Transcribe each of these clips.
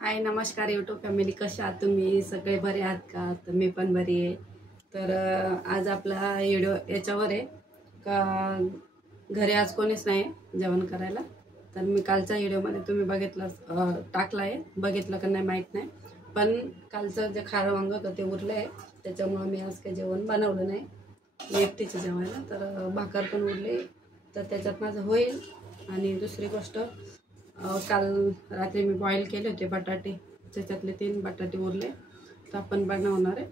हाय नमस्कार YouTube family, कशा आहात तुम्ही? सगळे बरे आहात का? तर मी पण बरी आहे. तर आज आपला व्हिडिओ याच्यावर आहे का घरी आज कोणीच नाही जेवण करायला. तर मी कालच्या व्हिडिओमध्ये तुम्ही टाकला आहे, बघितलं का नाही माहीत नाही, पण कालचं जे खारं वांग होतं ते उरलं आहे. त्याच्यामुळं मी आज काही जेवण बनवलं नाही, मी एकटीचं जेवायला. तर भाकर पण उरली, तर त्याच्यात माझं होईल. आणि दुसरी गोष्ट, काल रात्री मी बॉईल केले होते बटाटे, त्याच्यातले 3 बटाटे उरले, तर आपण बनवणार आहे.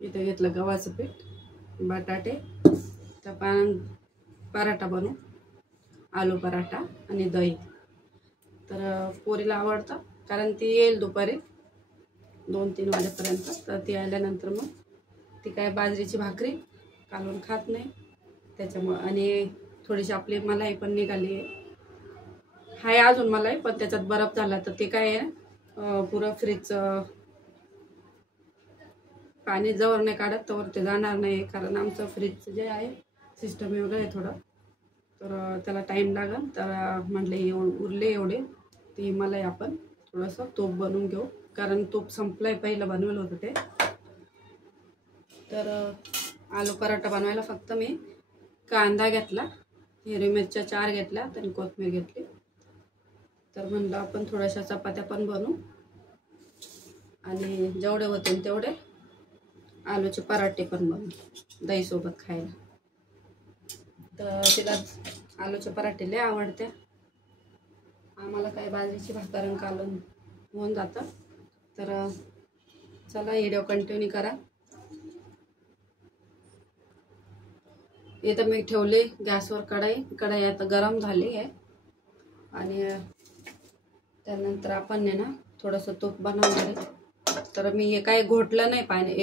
इथे घेतलं गव्हाचं पीठ, बटाटे, तर पराठा बनवू, आलू पराठा आणि दही. तर पोरीला आवडतं, कारण ती येईल दुपारी 2-3 वाजेपर्यंत. तर ती आल्यानंतर मग ती काय बाजरीची भाकरी कालवून खात नाही, त्याच्यामुळं. आणि थोडीशी आपली मलाई पण निघाली आहे अजून मलाई, पण त्याच्यात बर्फ झाला, तर ते काय आहे पुरं फ्रीजचं पाणी जवळ नाही काढत तवर ते जाणार नाही, कारण आमचं फ्रीजचं जे आहे सिस्टम वेगळं आहे थोडं, तर त्याला टाईम लागेल. तर म्हटले उरले एवढे, ती मलाई आपण थोडंसं तूप बनवून घेऊ, कारण तूप संपलंय, पहिलं बनवलं होतं ते. तर आलू पराठा बनवायला फक्त मी कांदा घेतला, हिरवी मिरच्या 4 घेतल्या, आणि कोथिंबीर घेतली. तर म्हणलं आपण थोड्याशा चपात्या पण बनवू, आणि जेवढे होते तेवढे आलूचे पराठे पण बनवू दहीसोबत खायला. तर तिला आलूचे पराठे लय आवडते, आम्हाला काय बाजरीची भाकर कालवून होऊन जातं. तर चला व्हिडिओ कंटिन्यू करा. इथं मी ठेवले गॅसवर कढाई आता गरम झाली आहे, आणि त्यानंतर आपण ना थोडंसं तूप बनवणार आहे. तर मी हे काय घोटलं नाही पाणी,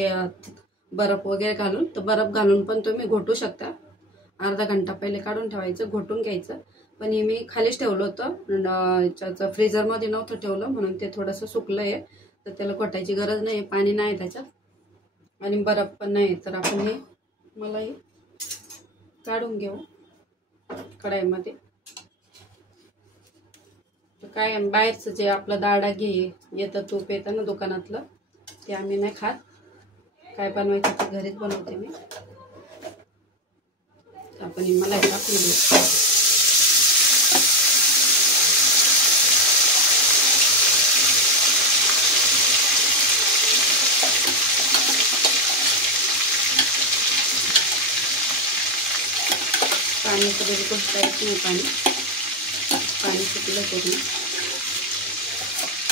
बर्फ वगैरे घालून. तर बर्फ घालून पण तुम्ही घोटू शकता, अर्धा घंटा पहिले काढून ठेवायचं, घोटून घ्यायचं. पण हे मी खालीच ठेवलं होतं, फ्रीजरमध्ये नव्हतं ठेवलं, म्हणून ते थोडंसं सुकलं आहे. तर त्याला घोटायची गरज नाही, पाणी नाही त्याच्यात, आणि बर्फ पण नाही. तर आपण हे मलाई काढून घेऊ कढाईमध्ये. तर काय बाहेरचं जे आपलं दाडा घे येतं, तूप येतं ना दुकानातलं, ते आम्ही नाही खात. काय बनवायचं ते घरीच बनवते मी. आपण ही मलाई टाकून घेऊ. पाण्याचं बिलकुल टाईट नाही, पाणी सुकलं पूर्ण.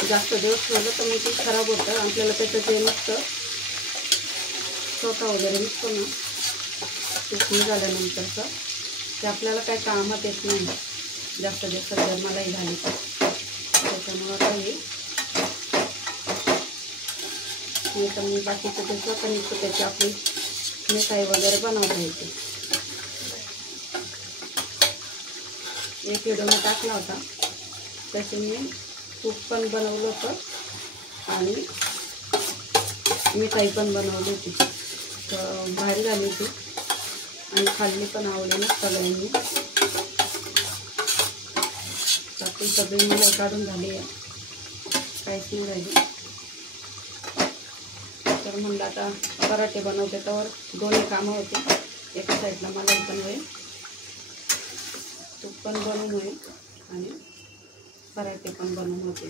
जास्त दिवस ठेवलं तर मग ते खराब होतं. आपल्याला त्याचं जे नसतं स्वतः वगैरे निघतो ना तूप निघाल्यानंतरचं, ते आपल्याला काय कामात येत नाही जास्त दिवस जर मलाई झाली तर. त्याच्यामुळं काही नाही, तर मी बाकीचं ते स्वतः निघतो, त्याची आपली मिठाई वगैरे बनवता येते. एक व्हिडिओ मी टाकला होता, त्याचे मी तूप पण बनवलं होतं आणि मिठाई पण बनवली होती. तर भारी झाली होती, आणि खाल्ली पण आवडली ना सगळ्यांनी. आपली सगळी मलाई काढून झाली आहे, काहीच नाही राहिली. तर म्हणलं आता पराठे बनवते, तर दोन्ही कामं होते. एका साईडला मलाई पण होईल, तूप पण बनवून होईल, आणि पराठे पण बनवून होते.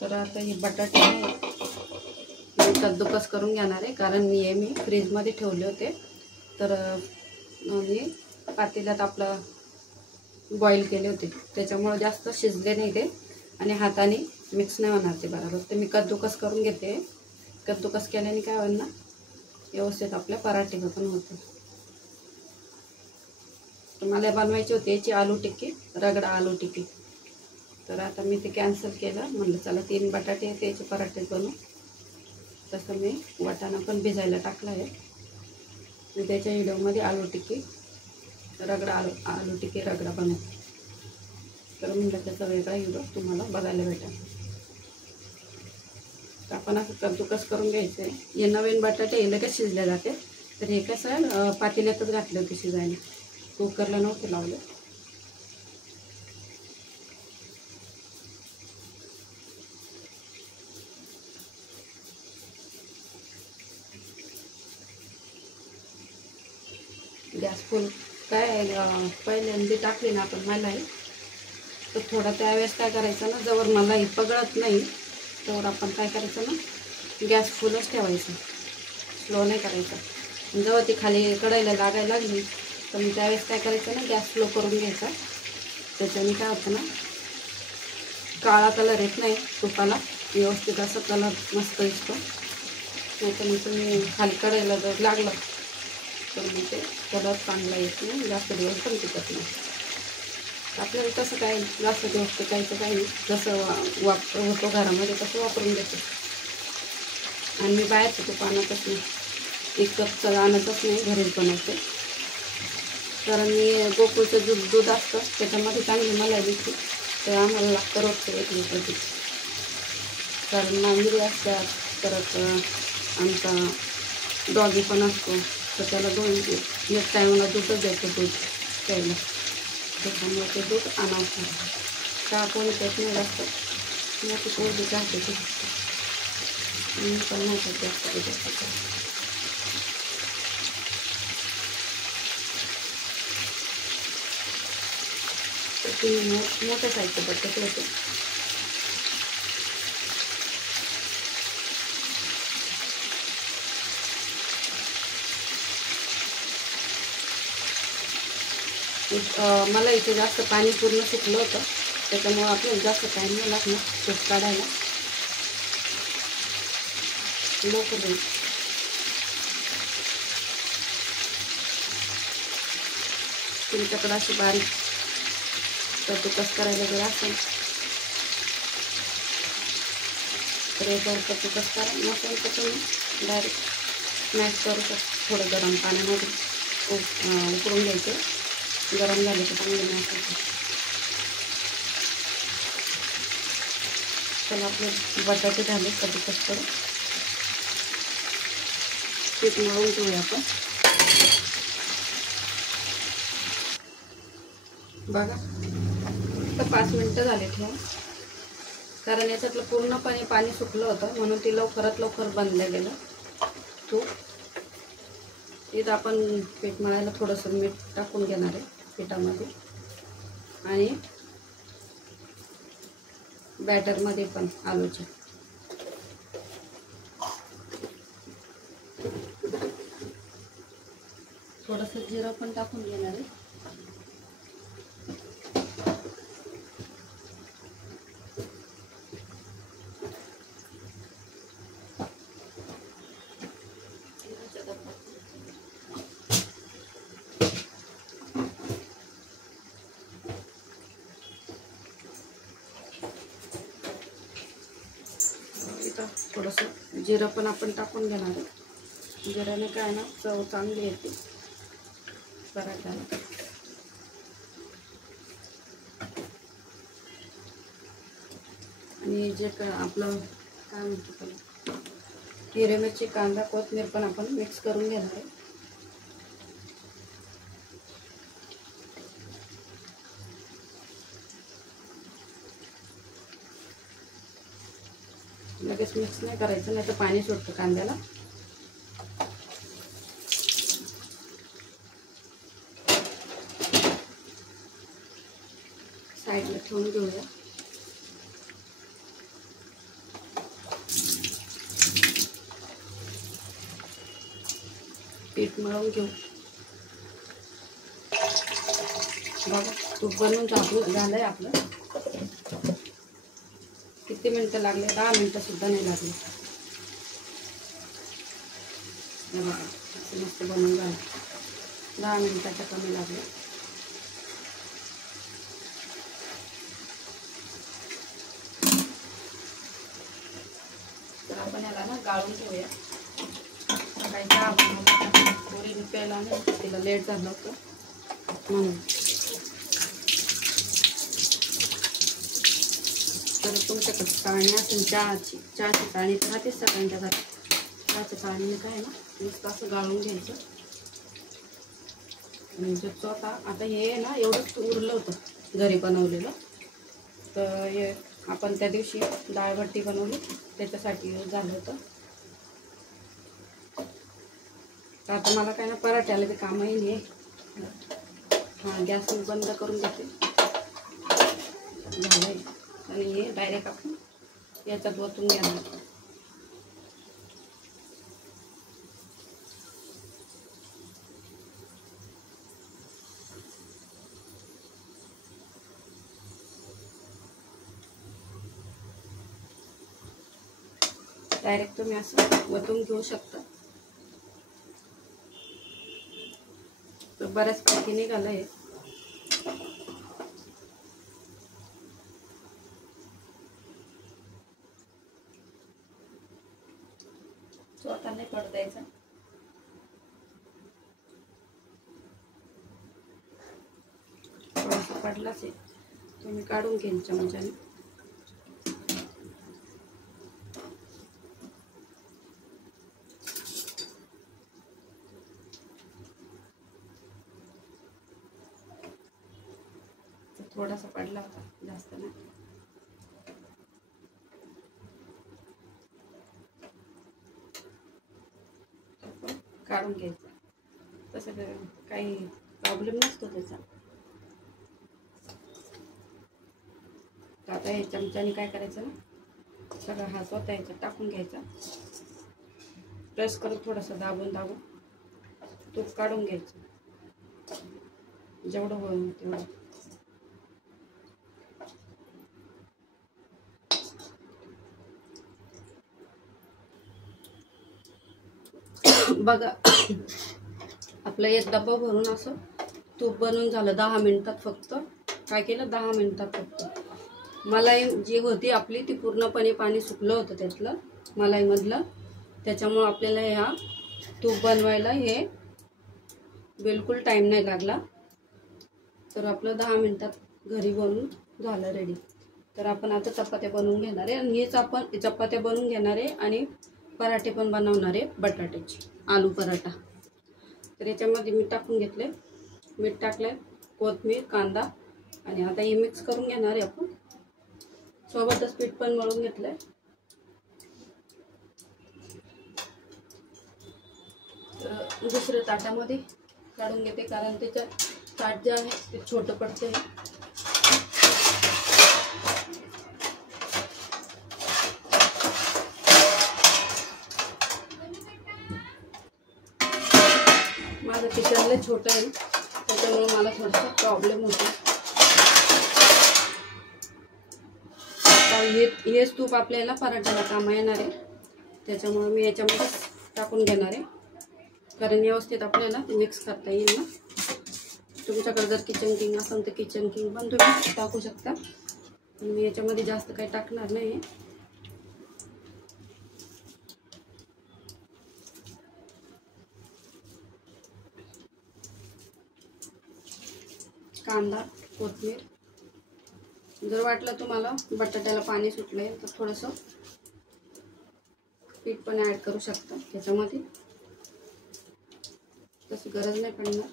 तर आता हे बटाटे आहे मी कद्दूकस करून घेणार आहे, कारण मी फ्रीजमध्ये ठेवले होते. तर मी पातेल्यात आपलं बॉईल केले होते, त्याच्यामुळे जास्त शिजले नाही ते, आणि हाताने मिक्स नाही होणार ते बरोबर. तर मी कद्दूकस करून घेते. कद्दूकस केल्याने काय होईल ना, व्यवस्थित आपल्या पराठे पण होते. तर मला बनवायची होती याची आलू टिक्की, रगडा आलू टिक्की. तर आता मी ते कॅन्सल केलं, म्हणलं चला 3 बटाटे त्याचे पराठे बनवू. तसं मी वाटाणा पण भिजायला टाकला आहे. मी त्याच्या व्हिडिओमध्ये आलू टिक्की रगडा बनवू, तर म्हणलं त्याचा वेगळा व्हिडिओ तुम्हाला बघायला भेटेल. तर आपण असं कद्दूकस करून घ्यायचं आहे. हे नवीन बटाटे हे लगेच शिजले जाते, तर हे कसं पातेल्यातच घातलं होतं शिजायला, कुकरला नव्हतं लावलं. गॅस फुल काय पहिल्यांदा टाकली ना आपण मलाई, तर थोडा त्यावेळेस काय करायचं ना, जवळ मलाई पगळत नाही तर आपण काय करायचं ना, गॅस फुलच ठेवायचा, स्लो नाही करायचा. जेव्हा ती खाली कढईला लागायला लागली तर मग त्यावेळेस काय करायचं ना, गॅस स्लो करून घ्यायचा. त्याच्याने काय होतं ना, काळा कलर येत नाही तुपाला, व्यवस्थित असं कलर मस्त दिसतो. नाही तर मग तुम्ही खाली कढईला जर लागलं तर मग ते कलर चांगला येत नाही, जास्त दिवस पण टिकत नाही. आपल्याला तसं काय जास्त दिवस टिकायचं काही नाही, जसं वापर होतो घरामध्ये तसं वापरून घेतो. आणि मी बाहेरचं तूप आणतच नाही, विकतचं आणतच नाही, घरीच बनवते. कारण मी गोकुळचं दूध असतं त्याच्यामध्ये चांगली मलाई दिसते, तर आम्हाला लागतं रोजचं 1 लिटर दूध. कारण मांजरी असतात, परत आमचा डॉगी पण असतो, तर त्याला 2 टायमाला दूधच द्यायचं, दूध प्यायला. त्याच्यामुळे ते दूध आणावं. का कोणी त्यात नाही जास्त मोठी पोळी चालते ती, मी पण नाही जास्त जास्त. तर तुम्ही मोठ्या साईजचं बटाटे होते. मला इथे जास्त पाणी पूर्ण सुकलं होतं, त्याच्यामुळे आपल्याला जास्त टाईम नाही लागणार तूप काढायला, लवकर होईल. तुमच्याकडं अशी बारीक कद्दूकस करायला जर असेल तर याच्यावर कद्दूकस करा, नसेल तर तुम्ही डायरेक्ट मॅश करू शकता. थोडं गरम पाण्यामध्ये उकळून घ्यायचं, गरम झाले तर चांगले मॅश होतं. चला आपले बटाटे झाले कद्दूकस करून, पीठ मळून घेऊया आपण. बघा तर 5 मिनटं झाले ठेवा, कारण याच्यातलं पूर्णपणे पाणी सुकलं होतं म्हणून ती लवकरात लवकर बनलं गेलं तूप. इथं आपण पीठ मळायला थोडंसं मीठ टाकून घेणार आहे पिठामध्ये, आणि बॅटरमध्ये पण आलूच्या थोडंसं जिरं पण टाकून घेणार आहे. इथं थोडंसं जिरं पण आपण टाकून घेणार आहे. जिऱ्याने काय ना चव चांगली येते पराठ्याला. आणि जे आपलं काय म्हणतो त्याला, हिरवी मिरची, कांदा, कोथिंबीर पण आपण मिक्स करून घेणार आहे. लगेच मिक्स नाही करायचं, नाही तर पाणी सुटतं कांद्याला. साईडला ठेवून घेऊया. पीठ मळून घेऊ. बघा तूप बनवून झालंय आपलं. किती मिनटं लागले? 10 मिनटं सुद्धा नाही लागले. बघा मस्त बनवून झालं, 10 मिनिटाच्या कमी लागले. तर आपण याला ना गाळून ठेवूया. सकाळी चहा बनवला, पोरीने प्यायला नाही, तिला लेट झालं होतं म्हणून. तर तुमच्याकडे चाळणी असेल चहाची चाळणी तर राहतेच सगळ्यांच्या घरात, त्याच्या चाळणीने काय ना नुसतं असं गाळून घ्यायचं. म्हणजे चोथा आता हे ना एवढंच उरलं होतं घरी बनवलेलं. तर हे आपण त्या दिवशी डाळबट्टी बनवली त्याच्यासाठी झालं होतं. तर आता मला काय ना पराठ्याला बी कामही नाही. हां, गॅस बंद करून घेते. झालं आहे. आणि हे डायरेक्ट आपण याच्यात ओतून घेणार. डायरेक्ट तुम्ही असं ओतून घेऊ शकता. तर बऱ्याचपैकी निघालं आहे. चोथा नाही पडू द्यायचा. थोडासा पडलाच आहे तुम्ही काढून घेईन चमच्याने. थोडासा पडला होता, जास्त नाही. काढून घ्यायचं. तसं काही प्रॉब्लेम नसतो त्याचा. आता हे चमच्याने काय करायचं ना, सगळं हा स्वतः याच्यात टाकून घ्यायचा. प्रेस करून थोडंसं दाबून दाबून तूप काढून घ्यायचं जेवढं होईल तेवढं. बघा आपलं एक डब्बा भरून असं तूप बनवून झालं 10 मिनिटात. फक्त काय केलं 10 मिनिटात फक्त. मलाई जी होती आपली ती पूर्णपणे पाणी सुकलं होतं त्यातलं मलाईमधलं. त्याच्यामुळं आपल्याला ह्या तूप बनवायला हे बिलकुल टाईम नाही लागला. तर आपलं 10 मिनिटात घरी बनवून झालं रेडी. तर आपण आता चपात्या बनवून घेणार आहे आणि हेच आपण चपात्या बनवून घेणार आहे आणि पराठे पण बनवणार आहे बटाट्याचे, आलू पराठा. तर याच्यामध्ये मीठ टाकून घेतले, मीठ टाकले, कोथिंबीर, कांदा आणि आता हे मिक्स करून घेणार आहे आपण. सोबतच पीठ पण मळून घेतलंय. तर दुसऱ्या ताटामध्ये काढून घेते कारण त्याचं ताट जे आहे ते छोटं पडते. माझं किचन लय छोटं आहे त्याच्यामुळे मला थोडासा प्रॉब्लेम होतो. हेच तूप आपल्याला पराठ्याला कामा येणार आहे त्याच्यामुळे मी याच्यामध्ये टाकून घेणार आहे कारण व्यवस्थित आपल्याला मिक्स करता येईल ना. तुमच्याकडे जर किचन किंग असेल तर किचन किंग पण तुम्ही टाकू शकता. मी याच्यामध्ये जास्त काही टाकणार नाही. कांदा, कोथिंबीर. जर वाटलं तुम्हाला बटाट्याला पाणी सुटलंय तर थोडंसं पीठ पण ॲड करू शकता त्याच्यामध्ये. तशी गरज नाही पडणार.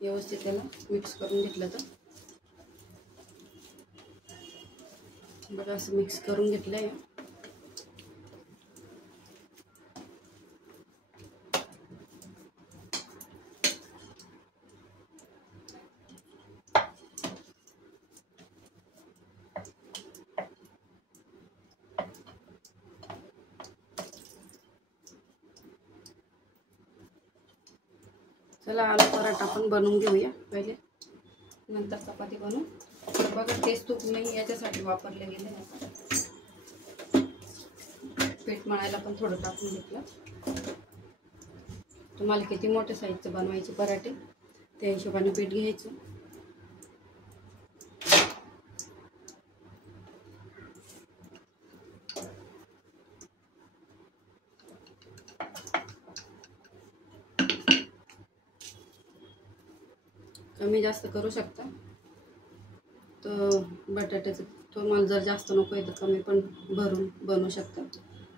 व्यवस्थित त्याला मिक्स करून घेतलं तर बघा असं मिक्स करून घेतलंय. चला आलू पराठा पण बनवून घेऊया पहिले, नंतर चपाती बनवू. बघा तेच तूप नाही याच्यासाठी वापरले गेले नाही. पीठ मळायला पण थोडं टाकून घेतलं. तुम्हाला किती मोठे साईजचे बनवायचे पराठे त्या हिशोबाने पीठ घ्यायचं. कमी जास्त करू शकता. तर बटाट्याचं तुम्हाला जर जास्त नको आहे तर कमी पण भरून बनवू शकता.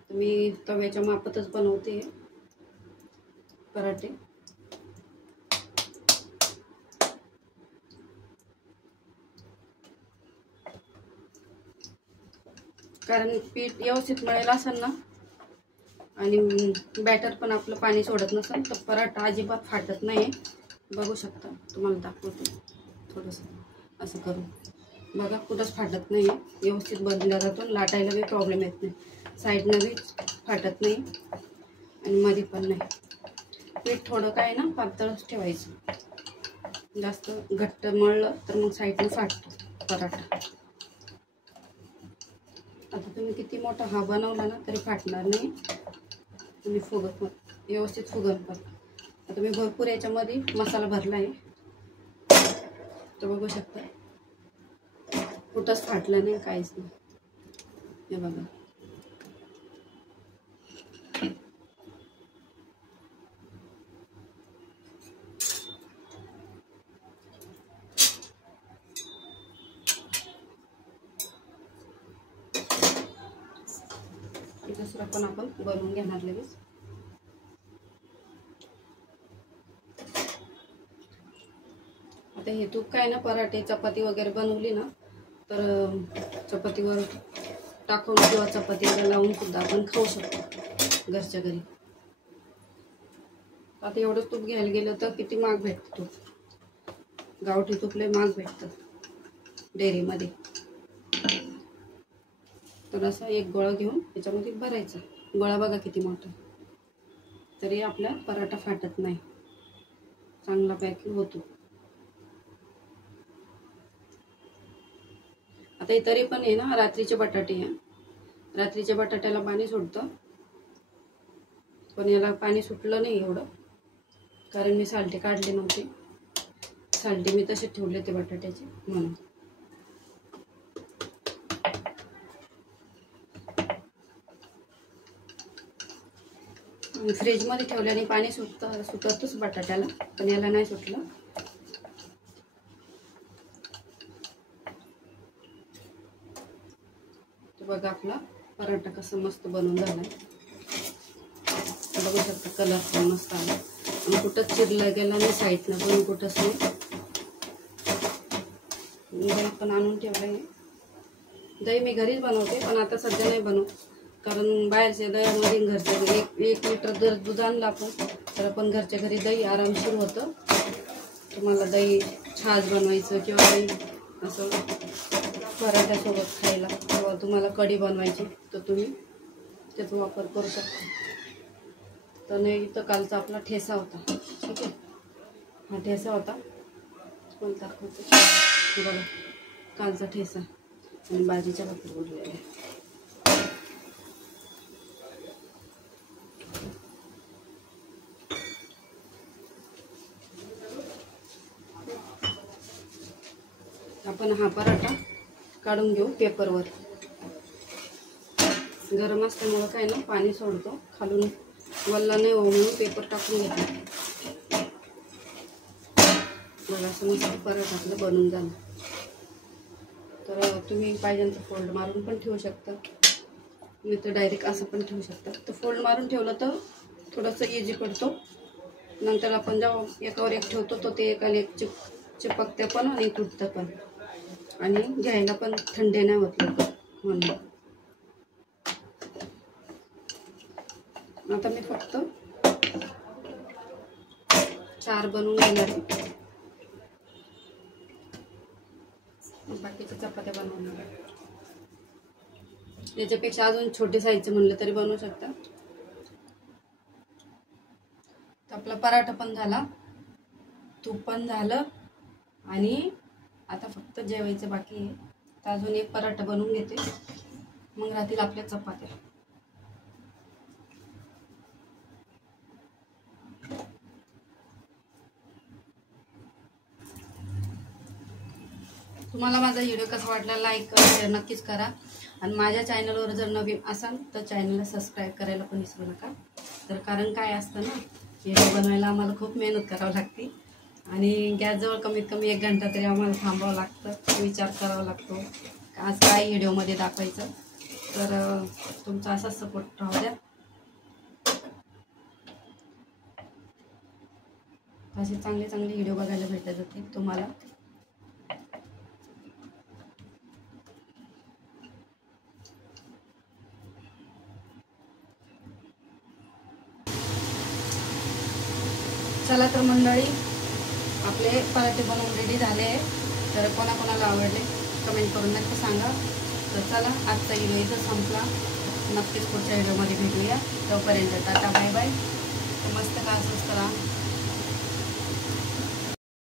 मी तव्याच्या मापातच बनवते पराठे. कारण पीठ व्यवस्थित मळेल असेल ना आणि बॅटर पण आपलं पाणी सोडत नसेल तर पराठा अजिबात फाटत नाही. बघू शकता, तुम्हाला दाखवते थोडंसं असं करून. बघा, कुठंच फाटत नाही आहे, व्यवस्थित बनला जातो. लाटायला बी प्रॉब्लेम येत नाही, साईडनं बी फाटत नाही आणि मध्ये पण नाही. पीठ थोडं काय ना पातळच ठेवायचं, जास्त घट्ट मळलं तर मग साईडनं फाटतो पराठा. आता तुम्ही किती मोठा हा बनवला ना तरी फाटणार नाही आणि फुगत पण व्यवस्थित फुगन पण. आता मी भरपूर याच्यामध्ये मसाला भरला आहे, तर बघू शकता कुठंच फाटलं नाही, काहीच नाही. हे बघा, दुसरा पण आपण बनवून घेणार लगेच. आता हे तूप काय ना, पराठे चपाती वगैरे बनवली ना तर चपातीवर टाकून किंवा चपातीवर लावून सुद्धा आपण खाऊ शकतो घरच्या घरी. आता एवढं तूप घ्यायला गेलं तर किती महाग भेटतं तूप. गावठी तूप लय महाग भेटतं डेअरीमध्ये. तर असा एक गोळा घेऊन त्याच्यामध्ये भरायचा. गोळा बघा किती मोठा, तरी आपला पराठा फाटत नाही, चांगला पॅकिंग होतो. आता हे तरी पण आहे ना रात्रीचे बटाटे आहे. रात्रीच्या बटाट्याला पाणी सुटतं, पण याला पाणी सुटलं नाही एवढं, कारण मी सालटे काढले नव्हते. सालटे मी तसे ठेवले ते बटाट्याचे म्हणून. फ्रीजमध्ये ठेवल्याने पाणी सुटतच बटाट्याला, पण याला नाही सुटलं. बघा आपला पराठा कसा मस्त बनवून झालाय. बघू शकता कलर पण मस्त आला आणि कुठंच चिरला गेला नाही, साईडनं पण कुठंच नाही. दही पण आणून ठेवलंय. दही मी घरीच बनवते, पण आता सध्या नाही बनवत, कारण बाहेरच्या दह्यामध्ये घरच्या घरी एक लिटर जर दूध आणलं आपण तर आपण घरच्या घरी दही आरामशीर होतं. तुम्हाला दही छास बनवायचं किंवा दही असं पराठ्यासोबत खायला किंवा तुम्हाला कढी बनवायची तर तुम्ही त्याचा वापर करू शकता. तर नाही, इथं कालचा आपला ठेसा होता. ठीक आहे, हा ठेसा होता, पण दाखवते बघा. कालचा ठेसा आणि भाजीच्या भाकरी बोललेल्या. आपण हा पराठा काढून घेऊ पेपरवर. गरम असल्यामुळं काय ना पाणी सोडतो, खालून वल्ला नाही हो म्हणून पेपर टाकून घेतला. बघा असं मस्त पराठा आपलं बनून झालं. तर तुम्ही पाहिजे तर फोल्ड मारून पण ठेवू शकता, मी तर डायरेक्ट असं पण ठेवू शकता. तर फोल्ड मारून ठेवलं तर थोडंसं इझी पडतो. नंतर आपण जेव्हा एकावर एक ठेवतो तो ते एकाला एक चिपकतं पण आणि तुटतं पण, आणि घ्यायला पण थंडे नाही होत लवकर म्हणून. आता मी फक्त 4 बनवून घेणार आहे, बाकीच्या चपात्या बनवणार आहे. याच्यापेक्षा अजून छोटे साईजचे म्हणलं तरी बनवू शकता. तर आपला पराठा पण झाला, तूप पण झालं आणि आता फक्त जेवायचं बाकी आहे. तर अजून एक पराठा बनवून घेते, मग राहतील आपल्या चपात्या. तुम्हाला माझा व्हिडिओ कसा वाटला लाईक शेअर नक्कीच करा, आणि माझ्या चॅनलवर जर नवीन असाल तर चॅनलला सबस्क्राईब करायला पण विसरू नका. तर कारण काय असतं ना, व्हिडिओ बनवायला आम्हाला खूप मेहनत करावी लागते आणि गॅसजवळ कमीत कमी 1 घंटा तरी आम्हाला थांबावं लागतं, विचार करावा लागतो आज काय व्हिडिओमध्ये दाखवायचं. तर तुमचा असाच सपोर्ट राहू द्या. असे चांगले चांगले व्हिडिओ बघायला भेटत जातील तुम्हाला. चला तर मंडळी, आपले पराठे बनवून रेडी झाले. तर कोणाकोणाला आवडले कमेंट करून नक्की सांगा. तर चला, आजचा व्हिडिओ इथं संपला. नक्कीच पुढच्या व्हिडिओमध्ये भेटूया. तोपर्यंत टाटा बाय बाय. मस्त का असंच करा.